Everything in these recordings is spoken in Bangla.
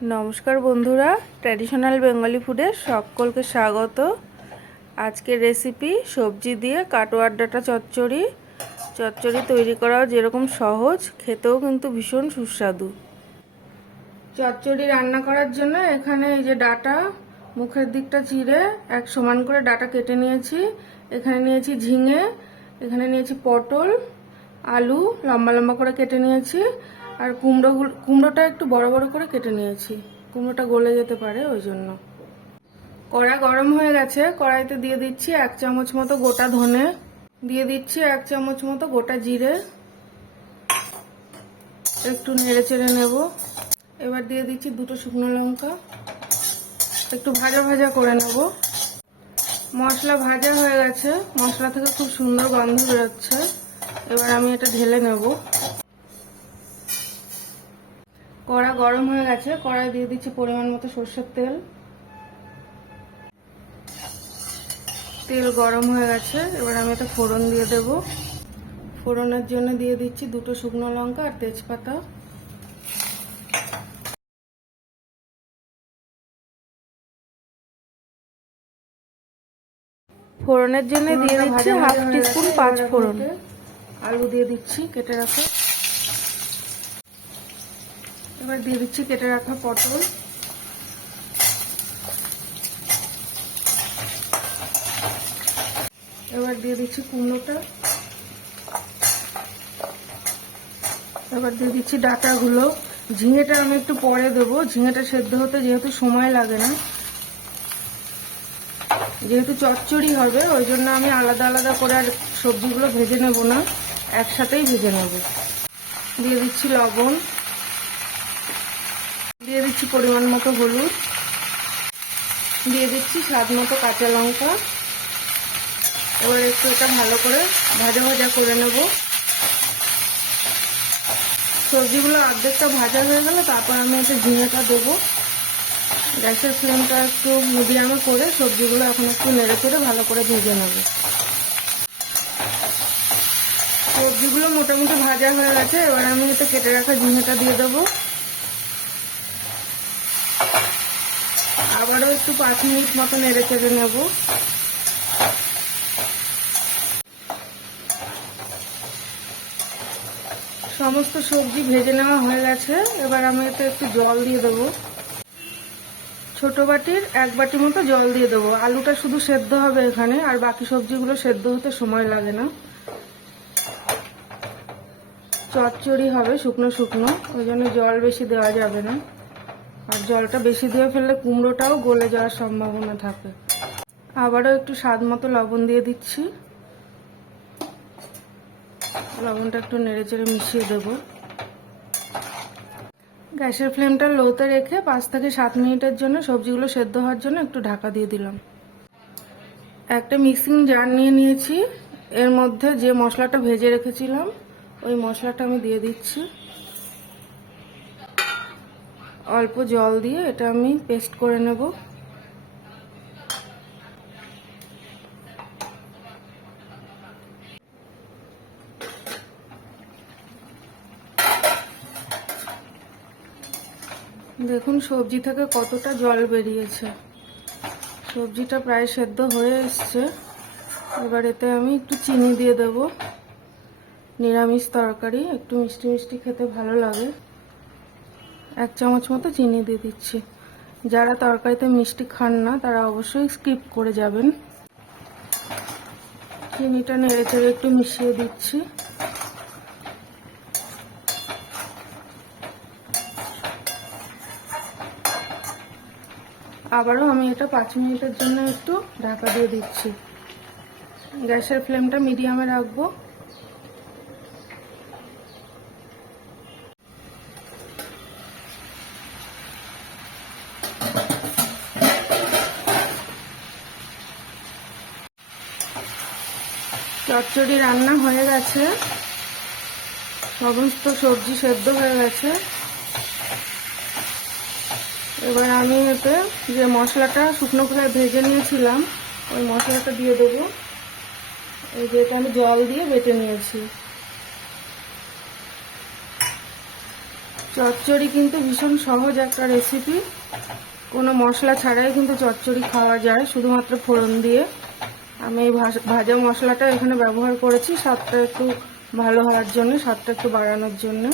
নমস্কার বন্ধুরা, ট্র্যাডিশনাল বেঙ্গলি ফুডে সকলকে স্বাগত। আজকের রেসিপি সবজি দিয়ে কাটোয়ার ডাঁটা চচ্চড়ি। চচ্চড়ি তৈরি করাও যেরকম সহজ, খেতেও কিন্তু ভীষণ সুস্বাদু। চচ্চড়ি রান্না করার জন্য এখানে এই যে ডাঁটা মুখের দিকটা চিড়ে এক সমান করে ডাঁটা কেটে নিয়েছি। এখানে নিয়েছি ঝিঙে, এখানে নিয়েছি পটল, আলু লম্বা লম্বা করে কেটে নিয়েছি, আর কুমড়োটা একটু বড় বড় করে কেটে নিয়েছি। কুমড়োটা গলে যেতে পারে ওই জন্য। কড়া গরম হয়ে গেছে, কড়াইতে দিয়ে দিচ্ছি 1 চামচ মতো গোটা ধনে, দিয়ে দিচ্ছি 1 চামচ মতো গোটা জিরে, একটু নেড়ে চেড়ে নেব। এবার দিয়ে দিচ্ছি 2টো শুকনো লঙ্কা, একটু ভাজা ভাজা করে নেব। মশলা ভাজা হয়ে গেছে, মশলা থেকে খুব সুন্দর গন্ধ বেরোচ্ছে। এবার আমি এটা ঢেলে নেব। কড়া গরম হয়ে গেছে, কড়াই দিয়ে দিচ্ছি পরিমাণ মতো সরষের তেল। তেল গরম হয়ে গেছে, এবার আমি এটা ফোড়ন দিয়ে দেব। ফোড়নের জন্য দিয়ে দিচ্ছি 2টো শুকনো লঙ্কা আর তেজপাতা। ফোড়নের জন্য দিয়ে দিচ্ছি 1/2 টিস্পুন 5 ফোড়ন। আলু দিয়ে দিচ্ছি কেটে রাখা। এবার দিয়ে দিচ্ছি কেটে রাখা পটল। এবার দিয়ে দিচ্ছি কুমড়োটা। এবার দিয়ে দিচ্ছি ডাঁটাগুলো। ঝিঙেটা আমি একটু পরে দেবো, ঝিঙেটা সেদ্ধ হতে যেহেতু সময় লাগে না, যেহেতু চচ্চড়ি হবে ওই জন্য আমি আলাদা আলাদা করে আর সবজিগুলো ভেজে নেব না, একসাথেই ভেজে নেব। দিয়ে দিচ্ছি লবণ, দিয়ে দিচ্ছি পরিমাণ মতো হলুদ, দিয়ে দিচ্ছি স্বাদ মতো কাঁচা লঙ্কা। এবার একটু এটা ভালো করে ভাজা ভাজা করে নেব। সবজিগুলো অর্ধেকটা ভাজা হয়ে গেলে তারপর আমি এটা ঝিঙেটা দেবো। গ্যাসের ফ্লেমটা একটু মিডিয়ামে করে সবজিগুলো এখন একটু নেড়ে চেড়ে ভালো করে ভেজে নেব। সবজিগুলো মোটামুটি ভাজা হয়ে গেছে, এবার আমি এতে কেটে রাখা ঝিঙেটা দিয়ে দেবো। আবারও একটু 5 মিনিট মতো নেড়ে চেড়ে নেব। সমস্ত সবজি ভেজে নেওয়া হয়ে গেছে, এবার আমি এতে একটু জল দিয়ে দেবো। ছোট বাটির 1 বাটি মতো জল দিয়ে দেবো। আলুটা শুধু সেদ্ধ হবে এখানে, আর বাকি সবজিগুলো সেদ্ধ হতে সময় লাগে না। চচ্চড়ি হবে শুকনো শুকনো, ওই জন্য জল বেশি দেওয়া যাবে না, আর জলটা বেশি দিয়ে ফেললে কুমড়োটাও গলে যাওয়ার সম্ভাবনা থাকে। আবারও একটু স্বাদ মতো লবণ দিয়ে দিচ্ছি। লবণটা একটু নেড়ে চেড়ে মিশিয়ে দেবো। গ্যাসের ফ্লেমটা লোতে রেখে 5 থেকে 7 মিনিটের জন্য সবজিগুলো সেদ্ধ হওয়ার জন্য একটু ঢাকা দিয়ে দিলাম। একটা মিক্সিং জার নিয়ে নিয়েছি, এর মধ্যে যে মশলাটা ভেজে রেখেছিলাম ওই মশলাটা আমি দিয়ে দিচ্ছি। অল্প জল দিয়ে এটা আমি পেস্ট করে নেব। দেখুন সবজি থেকে কতটা জল বেরিয়েছে, সবজিটা প্রায় সেদ্ধ হয়ে এসছে। এবার এতে আমি একটু চিনি দিয়ে দেব। নিরামিষ তরকারি একটু মিষ্টি মিষ্টি খেতে ভালো লাগে, 1 চামচ মতো চিনি দিয়ে দিচ্ছি। যারা তরকারিতে মিষ্টি খান না তারা অবশ্যই স্কিপ করে যাবেন। চিনিটা নেড়ে চেড়ে একটু মিশিয়ে দিচ্ছি। আবারও আমি এটা 5 মিনিটের জন্য একটু ঢাকা দিয়ে দিচ্ছি। গ্যাসের ফ্লেমটা মিডিয়ামে রাখবো। চচ্চড়ি রান্না হয়ে গেছে, সমস্ত সবজি সেদ্ধ হয়ে গেছে। এবার আমি এতে যে মশলাটা শুকনো করে ভেজে নিয়েছিলাম ওই মশলাটা দিয়ে দেবো। এই যে এটা আমি জল দিয়ে বেটে নিয়েছি। চচ্চড়ি কিন্তু ভীষণ সহজ একটা রেসিপি, কোনো মশলা ছাড়াই কিন্তু চচ্চড়ি খাওয়া যায় শুধুমাত্র ফোড়ন দিয়ে। আমি এই ভাজা মশলাটা এখানে ব্যবহার করেছি স্বাদটা একটু ভালো হওয়ার জন্য, স্বাদটা একটু বাড়ানোর জন্য।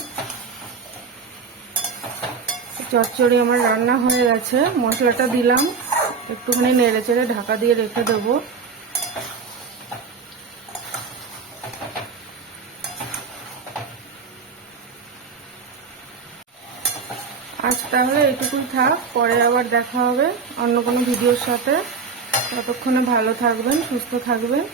চচ্চড়ি আমার রান্না হয়ে গেছে, মশলাটা দিলাম, একটুখানি নেড়ে চেড়ে ঢাকা দিয়ে রেখে দেবো। আজ তাহলে এইটুকুই থাক, পরে আবার দেখা হবে অন্য কোনো ভিডিওর সাথে। ততক্ষণে ভালো থাকবেন, সুস্থ থাকবেন।